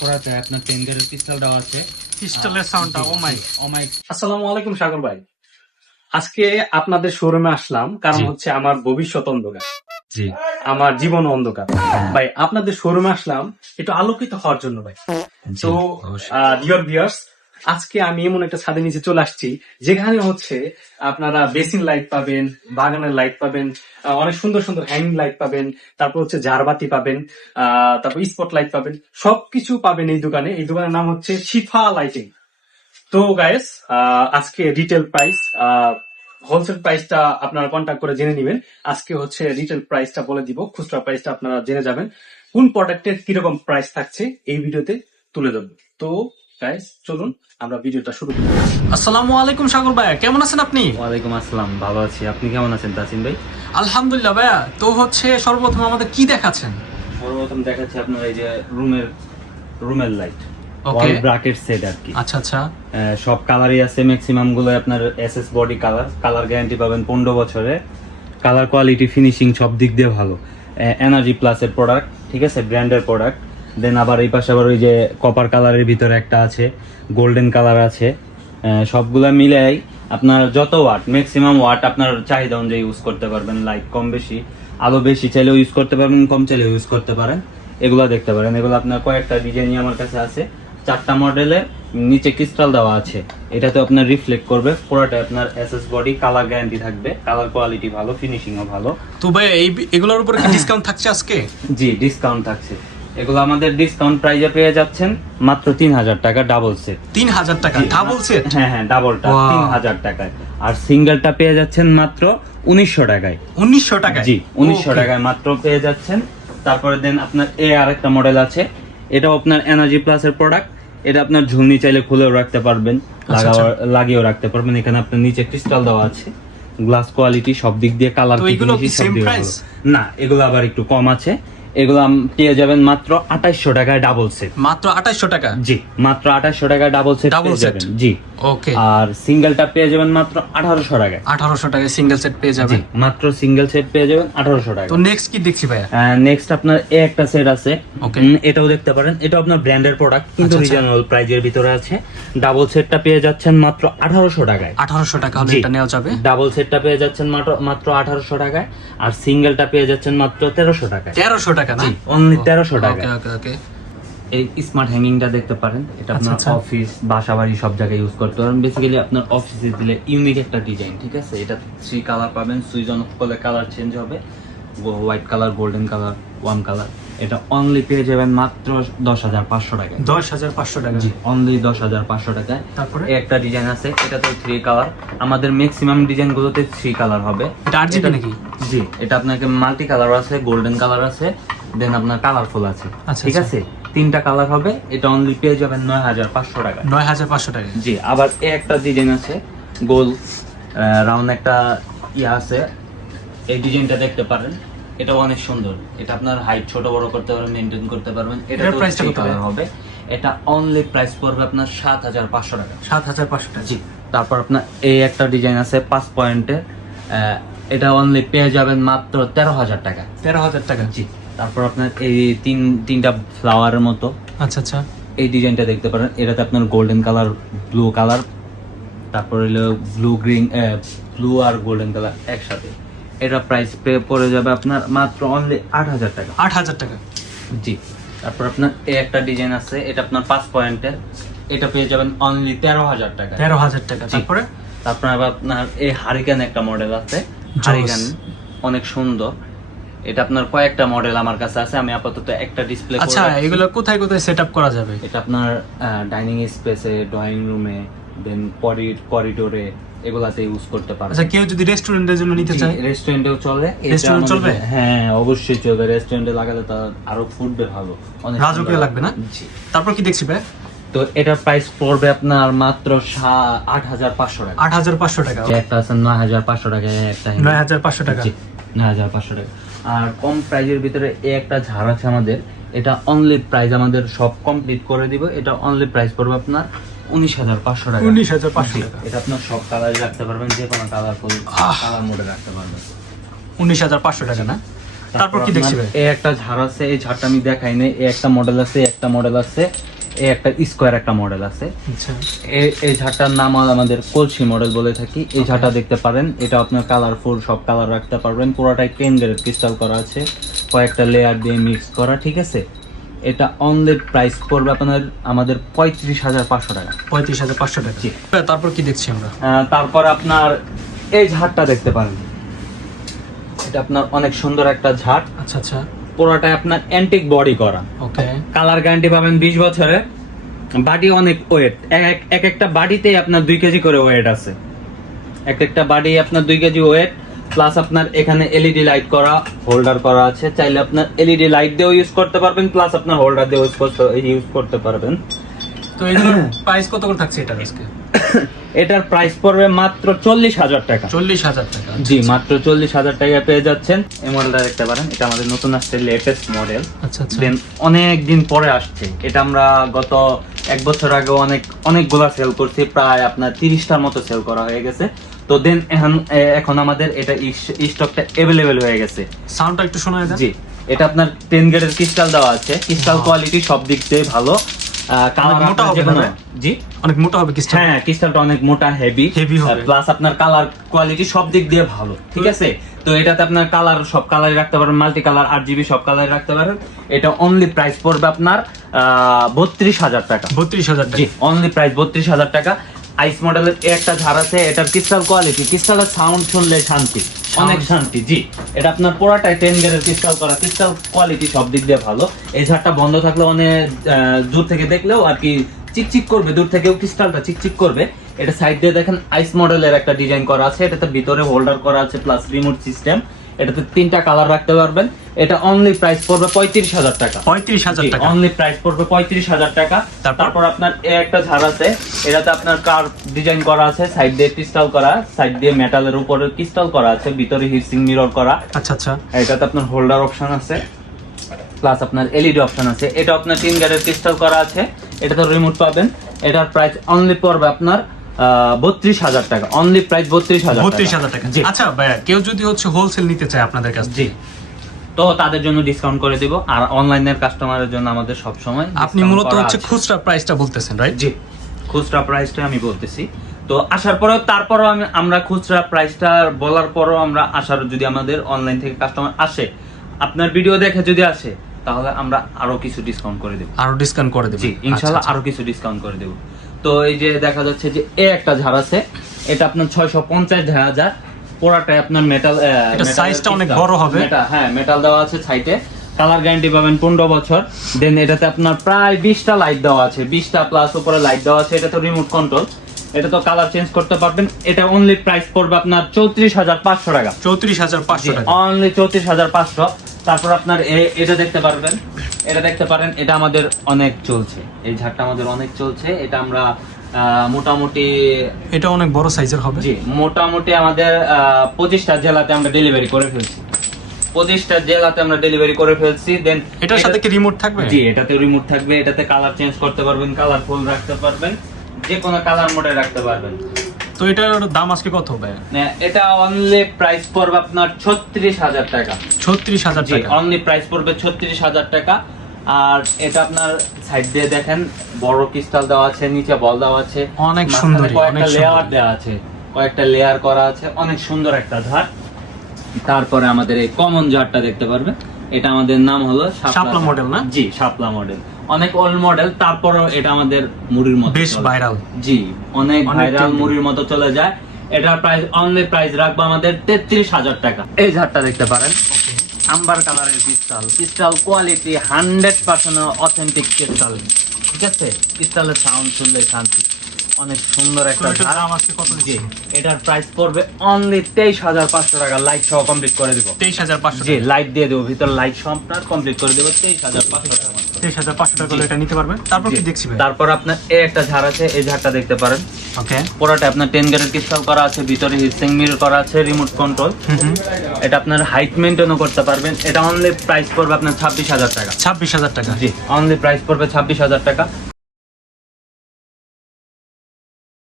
পড়াতে আপনার টেন্ডারের পিস্তল দেওয়া আছে। পিস্তলের সাউন্ডটা ও মাই অমাইক আসসালামু আলাইকুম সাগর ভাই। আজকে আপনাদের শোরুমে আসলাম কারণ হচ্ছে আমার ভবিষ্যৎ অন্ধকার। জি। আমার জীবন অন্ধকার। ভাই আপনাদের শোরুমে আসলাম একটু আলোকিত হওয়ার জন্য ভাই। তো ডিয়ার বিয়ার্স আজকে আমি এমন একটা ছাদের নিচে চলে আসছি, যেখানে হচ্ছে আপনারা বেসিন লাইট পাবেন, বাগানের লাইট পাবেন অনেক সুন্দর সুন্দর হ্যাঙ্গিং লাইট পাবেন, তারপর হচ্ছে ঝাড়বাতি পাবেন তারপর স্পট লাইট পাবেন, সবকিছু পাবেন এই দোকানে। এই দোকানের নাম হচ্ছে শিফা লাইটিং তো গাইস আজকে রিটেল প্রাইস হোলসেল প্রাইসটা আপনারা কন্ট্যাক্ট করে জেনে নেবেন। আজকে হচ্ছে রিটেল প্রাইসটা বলে দিব, খুচরা প্রাইসটা আপনারা জেনে যাবেন। কোন প্রোডাক্টের কীরকম প্রাইস থাকছে এই ভিডিওতে তুলে ধরবো। তো গাইস চলুন আমরা ভিডিওটা শুরু করি। আসসালামু আলাইকুম সাগর ভাই কেমন আছেন আপনি? ওয়ালাইকুম আসসালাম ভালো আছি। আপনি কেমন আছেন তাসিম ভাই? আলহামদুলিল্লাহ ভাইয়া তো হচ্ছে সর্বপ্রথম আমাদের কি দেখাচ্ছেন? সর্বপ্রথম দেখাচ্ছি আপনার এই যে রুমের রুমের লাইট. ওয়াল ব্রাকেট সেট আর কি। আচ্ছা আচ্ছা। আহ, সব কালারই আছে ম্যাক্সিমামগুলো আপনার SS body colour colour guarantee পাবেন পনেরো বছরে। কালার কোয়ালিটি ফিনিশিং সব দিক দিয়ে ভালো। এনার্জি প্লাসের প্রোডাক্ট ঠিক আছে ব্র্যান্ডের প্রোডাক্ট দেন আবার এই পাশে আবার ওই যে কপার কালারের ভিতরে একটা আছে গোল্ডেন কালার আছে। সবগুলা মিলাই আপনার যত ওয়াট ম্যাক্সিমাম ওয়াট আপনার চাহিদা অনুযায়ী ইউজ করতে পারবেন লাইট কম বেশি। আলো বেশি চাইলেও ইউজ করতে পারবেন কম চাইলেও ইউজ করতে পারেন। এগুলো দেখতে পারেন। এগুলো আপনার কয়েকটা ডিজাইনই আমার কাছে আছে। চারটা মডেলের নিচে ক্রিস্টাল দেওয়া আছে। এটাতে আপনার রিফ্লেক্ট করবে। পুরোটা আপনার এসএস বডি কালার গ্যারান্টি থাকবে। কালার কোয়ালিটি ভালো ফিনিশিংও ভালো। তো ভাই এই এগুলোর উপরে কি ডিসকাউন্ট থাকছে আজকে? জি ডিসকাউন্ট থাকছে। এগুলো আমাদের ডিসকাউন্ট প্রাইজে পেয়ে যাচ্ছেন মাত্র তিন হাজার টাকা ডাবল সেট তিন হাজার টাকা ডাবল সেট হ্যাঁ হ্যাঁ ডাবলটা তিন হাজার টাকায়। আর সিঙ্গেলটা পেয়ে যাচ্ছেন মাত্র উনিশশো টাকায়। উনিশশো টাকা জি উনিশশো টাকায় মাত্র পেয়ে যাচ্ছেন। তারপরে দেন আপনার এ আরেকটা মডেল আছে। এটাও আপনার এনার্জি প্লাসের প্রোডাক্ট এটা আপনার ঝুলনি চাইলে খুলেও রাখতে পারবেন। আচ্ছা, লাগিয়েও রাখতে পারবেন। এখানে আপনার নিচে ক্রিস্টাল দেওয়া আছে। গ্লাস কোয়ালিটি সব দিক দিয়ে কালার? না এগুলো আবার একটু কম আছে। এগুলো পেয়ে যাবেন মাত্র আঠাইশশো টাকায় ডাবল সেট মাত্র আঠাইশশো টাকা? জি মাত্র আঠাইশশো টাকায় ডাবল সেট ডাবল সেট যাবেন। জি। ওকে আর সিঙ্গেলটা পেয়ে যাবেন মাত্র আঠারোশো টাকায়। আঠারোশো টাকায় সিঙ্গেল সেট পেয়ে যাবে জি মাত্র সিঙ্গেল সেট পেয়ে যাবেন আঠারোশো টাকা তো নেক্সট কি দেখছি ভাইয়া? নেক্সট আপনার এ একটা সেট আছে. উম, এটাও দেখতে পারেন। এটা আপনার ব্র্যান্ডের প্রোডাক্ট কিন্তু আচ্ছা, আচ্ছা। রিজনেবল প্রাইজের ভিতরে আছে। ডাবল সেটটা পেয়ে যাচ্ছেন মাত্র আঠারোশো টাকায়। আঠারোশো টাকা হলে এটা নেওয়া যাবে। ডাবল সেটটা পেয়ে যাচ্ছেন মাত্র মাত্র আঠারোশো টাকায়। আর সিঙ্গেলটা পেয়ে যাচ্ছেন মাত্র তেরোশো টাকায়। তেরোশো টাকা না? অনলি তেরোশো ওকে ওকে ওকে এই স্মার্ট হ্যাঙ্গিংটা দেখতে পারেন। এটা আচ্ছা, আপনার আচ্ছা। অফিস বাসা বাড়ি সব জায়গায় ইউজ করতে পারেন। বেসিক্যালি আপনার অফিসে দিলে ইউনিক একটা ডিজাইন ঠিক আছে? এটা থ্রি কালার পাবেন। সুইচ অন করলে কালার চেঞ্জ হবে। White colour golden colour one colour এটা অনলি পেয়ে যাবেন মাত্র দশ হাজার পাঁচশো টাকায়। দশ হাজার পাঁচশো টাকা। জি অনলি দশ হাজার পাঁচশো টাকায়। তারপরে? একটা ডিজাইন আছে। এটাতে থ্রি কালার আমাদের ম্যাক্সিমাম ডিজাইন গুলোতে থ্রি কালার হবে। এটা নাকি? জি এটা আপনাকে মাল্টি কালার আছে গোল্ডেন কালার আছে দেন আপনার কালারফুল আছে। আচ্ছা, ঠিক আচ্ছা। আছে? তিনটা কালার হবে। এটা অনলি পেয়ে যাবেন নয় হাজার পাঁচশো টাকা নয় হাজার পাঁচশো টাকা। জি আবার এ একটা ডিজাইন আছে গোল রাউন্ড একটা ইয়ে আছে। এই ডিজাইনটা দেখতে পারেন। এটা অনেক সুন্দর। এটা আপনার হাইট ছোট বড় করতে পারবেন মেনটেন করতে পারবেন। এটা এটার price টা কত হবে? এটা অনলি প্রাইস পড়বে আপনার সাত হাজার পাঁচশো টাকা। সাত হাজার পাঁচশো টাকা। জি তারপর আপনার এই একটা ডিজাইন আছে পাঁচ পয়েন্টের এটা অনলি পেয়ে যাবেন মাত্র তেরো হাজার টাকা। তেরো হাজার টাকা। জি। তারপর আপনার এই তিন তিনটা ফ্লাওয়ারের মতো। আচ্ছা আচ্ছা। এই ডিজাইনটা দেখতে পারেন। এটাতে আপনার গোল্ডেন কালার ব্লু কালার তারপর হলো ব্লু গ্রিন ব্লু আর গোল্ডেন কালার একসাথে। এটা প্রাইস পে পড়ে যাবে আপনার মাত্র অনলি আট হাজার টাকা। আট হাজার টাকা। জি। তারপর আপনার এই একটা ডিজাইন আছে এটা আপনার পাঁচ পয়েন্টের এটা পেয়ে যাবেন অনলি তেরো হাজার টাকা। তেরো হাজার টাকা। তারপরে? তারপর আবার আপনার এই হারিকান একটা মডেল আছে। হারিকান অনেক সুন্দর। এটা আপনার কয়েকটা মডেল আমার কাছে আছে আমি আপাতত একটা ডিসপ্লে আচ্ছা এগুলো কোথায় কোথায় সেট আপ করা যাবে? এটা আপনার ডাইনিং স্পেসে ড্রয়িং রুমে দেন করিডোরে এগুলাতে ইউজ করতে পারবেন। আচ্ছা কেউ যদি রেস্টুরেন্টের জন্য নিতে চায়? রেস্টুরেন্টেও চলে। আমাদের- চলবে? হ্যাঁ অবশ্যই চলবে। রেস্টুরেন্টে লাগালে তার আরও ফুটবে ভালো। অনেক রাজকীয় লাগবে না? জি। তারপর কি দেখছি ভাই? তো এটার প্রাইস পড়বে আপনার মাত্র আট হাজার পাঁচশো টাকা। আট হাজার পাঁচশো টাকা একটা আছে নয় হাজার পাঁচশো টাকা একটা নয় হাজার পাঁচশো টাকা। নয় হাজার পাঁচশো টাকা। আর কম প্রাইজের ভিতরে একটা ঝাড় আছে আমাদের। এটা অনলি প্রাইস আমাদের সব কমপ্লিট করে দিব। এটা অনলি প্রাইস পড়বে আপনার উনিশ হাজার পাঁচশো টাকা। উনিশ হাজার পাঁচশো টাকা। এটা আপনার সব কালার রাখতে পারবেন যে কোনো আহ। কালার মোডে রাখতে পারবেন। উনিশ হাজার পাঁচশো টাকা না? তারপর কি দেখছি এই একটা ঝাড় আছে এই ঝাড়টা আমি দেখাই নাই। এই একটা মডেল আছে একটা মডেল আছে। এই একটা স্কোয়ার একটা মডেল আছে। আচ্ছা। এই- ঝাড়টার নাম আমাদের কলসি মডেল বলে থাকি। এই ঝাড়টা দেখতে পারেন। এটা আপনার কালারফুল সব কালার রাখতে পারবেন। পুরোটাই টেন গ্রেড ক্রিস্টাল করা আছে। কয়েকটা লেয়ার দিয়ে মিক্স করা ঠিক আছে? এটা অনলি প্রাইস পড়বে আপনার আমাদের পঁয়ত্রিশ হাজার পাঁচশো টাকা। পঁয়ত্রিশ হাজার পাঁচশো টাকা। তারপর কি দেখছি আমরা? তারপর আপনার এই ঝাড়টা দেখতে পারেন। এটা আপনার অনেক সুন্দর একটা ঝাড়। আচ্ছা আচ্ছা। পুরোটাই আপনার অ্যান্টিক বডি করা। ওকে কালার গ্যারান্টি পাবেন বিশ বছরে। বাডি অনেক ওয়েট এক একটা বাডিতেই আপনার দুই কেজি করে ওয়েট আছে। এক একটা বাডি আপনার দুই কেজি ওয়েট প্লাস আপনার এখানে এলইডি লাইট করা হোল্ডার করা আছে। চাইলে আপনার এলইডি লাইট দিয়েও ইউজ করতে পারবেন প্লাস আপনার হোল্ডার দিয়েও ইউজ করতে ইউজ করতে পারবেন। তো প্রাইস কত করে থাকছে এটা আজকে? এটার প্রাইস পড়বে মাত্র চল্লিশ হাজার টাকা। চল্লিশ হাজার টাকা। জি মাত্র চল্লিশ হাজার টাকা পেয়ে যাচ্ছেন। এই মডেলটা দেখতে পারেন এটা আমাদের নতুন আসছে লেটেস্ট মডেল আচ্ছা আচ্ছা। দেন অনেক দিন পরে আসছে। এটা আমরা গত এক বছর আগে অনেক অনেকগুলা সেল করছি প্রায় আপনার তিরিশটার মতো সেল করা হয়ে গেছে। তো দেন এখন এখন আমাদের এটা স্টকটা অ্যাভেলেবেল হয়ে গেছে। সাউন্ডটা একটু শোনা যায়। জি এটা আপনার টেন গ্রেডের ক্রিস্টাল দেওয়া আছে। ক্রিস্টাল কোয়ালিটি সব দিক দিয়ে ভালো। কালার মোটা হবে না? জি? অনেক মোটা হবে কি হ্যাঁ ক্রিস্টালটা অনেক মোটা হেভি Heavy হবে। প্লাস আপনার কালার কোয়ালিটি সব দিক দিয়ে ভালো ঠিক আছে? তো এটাতে আপনার কালার সব রাখতে পারেন মাল্টি কালার আট জিবি সব কালার রাখতে পারেন। এটা অনলি প্রাইস পড়বে আপনার বত্রিশ হাজার টাকা। বত্রিশ হাজার জি অনলি প্রাইস বত্রিশ হাজার টাকা। আইস মডেলের একটা ধার আছে এটার ক্রিস্টাল কোয়ালিটি ক্রিস্টালের সাউন্ড শুনলে শান্তি অনেক শান্তি জি। এটা আপনার পুরাটাই টেন গ্রেডের ক্রিস্টাল করা ক্রিস্টাল কোয়ালিটি সব দিক দিয়ে ভালো। এই ঝাড়টা বন্ধ থাকলে অনেক দূর থেকে দেখলেও আর কি চিকচিক করবে দূর থেকেও ক্রিস্টালটা চিকচিক করবে। এটা সাইড দিয়ে দেখেন আইস মডেলের একটা ডিজাইন করা আছে এটাতে ভিতরে হোল্ডার করা আছে প্লাস রিমোট সিস্টেম এটাতে তিনটা কালার রাখতে পারবেন। এটা অনলি প্রাইস পড়বে পঁয়ত্রিশ হাজার টাকা। পঁয়ত্রিশ হাজার টাকা। অনলি প্রাইস পড়বে পঁয়ত্রিশ হাজার টাকা। তারপর? আপনার এ একটা ঝাড় আছে। এটাতে আপনার কার ডিজাইন করা আছে সাইড দিয়ে ক্রিস্টাল করা সাইড দিয়ে মেটালের উপরে ক্রিস্টাল করা আছে ভিতরে হিটসিং মিরর করা। আচ্ছা আচ্ছা। এটাতে আপনার হোল্ডার অপশন আছে প্লাস আপনার এলইডি অপশন আছে। এটা আপনার তিন গাড়ির ক্রিস্টাল করা আছে। এটা তো রিমোট পাবেন। এটার প্রাইস অনলি পড়বে আপনার বত্রিশ হাজার টাকা অনলি প্রাইস বত্রিশ হাজার বত্রিশ হাজার টাকা। জি। আচ্ছা ভাইয়া কেউ যদি হচ্ছে হোলসেল নিতে চায় আপনাদের কাছে জি। তো তাদের জন্য ডিসকাউন্ট করে দিব আর অনলাইনের কাস্টমারের জন্য আমাদের সব সময় আপনি মূলত হচ্ছে খুচরা প্রাইসটা বলতেছেন রাইট জি খুচরা প্রাইসটা আমি বলতেছি। তো আসার পরেও তারপরও আমি আমরা খুচরা প্রাইসটা বলার পরও আমরা আসার যদি আমাদের অনলাইন থেকে কাস্টমার আসে আপনার ভিডিও দেখে যদি আসে তাহলে আমরা আরও কিছু ডিসকাউন্ট করে দেব। আরও ডিসকাউন্ট করে দেবেন। জি ইনশাআল্লাহ আরও কিছু ডিসকাউন্ট করে দেব। তো এই যে দেখা যাচ্ছে যে এ একটা ঝাড় আছে এটা আপনার ছয়শো পঞ্চাশ হাজার পুরাটাই আপনার মেটাল এটা size টা অনেক বড় হবে। হ্যাঁ মেটাল দেওয়া আছে সাইডে কালার গ্যারান্টি পাবেন পনেরো বছর। দেন এটাতে আপনার প্রায় বিশটা লাইট দেওয়া আছে। বিশটা প্লাস উপরে লাইট দেওয়া আছে। এটা তো রিমোট কন্ট্রোল এটা তো কালার চেঞ্জ করতে পারবেন। এটা অনলি প্রাইস পড়বে আপনার চৌত্রিশ হাজার পাঁচশো টাকা। চৌত্রিশ হাজার পাঁচশো অনলি চৌত্রিশ হাজার পাঁচশো। তারপর আপনার এটা দেখতে পারবেন। এটা দেখতে পারেন এটা আমাদের অনেক চলছে। এই ঝাড়টা আমাদের অনেক চলছে। এটা আমরা মোটামুটি এটা অনেক বড় সাইজের হবে। জি মোটামুটি আমাদের পঁচিশটা জেলাতে আমরা ডেলিভারি করে ফেলছি। পঁচিশটা জেলাতে আমরা ডেলিভারি করে ফেলছি দেন এটার সাথে কি রিমোট থাকবে? জি এটাতে রিমোট থাকবে। এটাতে কালার চেঞ্জ করতে পারবেন কালার ফুল রাখতে পারবেন যে কোনো কালার মোডে রাখতে পারবেন। তো এটার দাম আজকে কত না, এটা অনলি প্রাইস পড়বে আপনার ছত্রিশ হাজার টাকা। ছত্রিশ হাজার টাকা। অনলি প্রাইস পড়বে ছত্রিশ হাজার টাকা। আর এটা আপনার সাইড দিয়ে দেখেন বড় ক্রিস্টাল দেওয়া আছে নিচে বল দেওয়া আছে। অনেক সুন্দরী, কয়েকটা অনেক লেয়ার দেওয়া আছে। কয়েকটা লেয়ার করা আছে অনেক সুন্দর একটা ধার। তারপরে আমাদের এই কমন জারটা দেখতে পারবে এটা আমাদের নাম হলো শাপলা model না? জি শাপলা মডেল অনেক ওল্ড মডেল তারপরও এটা আমাদের মুড়ির মতো বেশ চলে। ভাইরাল জি অনেক ভাইরাল মুড়ির মতো চলে যায়। এটার প্রাইস অনলি প্রাইস রাখব আমাদের তেত্রিশ হাজার টাকা। এই ঝাড়টা দেখতে পারেন। আম্বার কালারের crystal crystal quality hundred percent authentic crystal ঠিক আছে? ক্রিস্টালের সাউন্ড শুনলে শান্তি। অনেক সুন্দর একটা দাম আজকে কত জি এটার প্রাইস পড়বে অনলি তেইশ হাজার পাঁচশো টাকা। লাইট সহ কমপ্লিট করে দিব। তেইশ হাজার পাঁচশো জি লাইট দিয়ে দেবো। ভিতর লাইট সহ আপনার কমপ্লিট করে দেবো। তেইশ হাজার পাঁচশো টাকা। তেইশ হাজার পাঁচশো টাকা হলে এটা নিতে পারবেন। তারপর কি দেখছি তারপর আপনার এই একটা ঝাড় আছে এই ঝাড়টা দেখতে পারেন। ওকে। পুরোটা আপনার টেন গ্রেড ক্রিস্টাল করা আছে ভিতরে হিটসিং মিরর করা আছে রিমোট কন্ট্রোল এটা আপনার হাইট মেনটেনও করতে পারবেন। এটা অনলি প্রাইস পড়বে আপনার ছাব্বিশ হাজার টাকা। ছাব্বিশ হাজার টাকা। জি অনলি প্রাইস পড়বে ছাব্বিশ হাজার টাকা।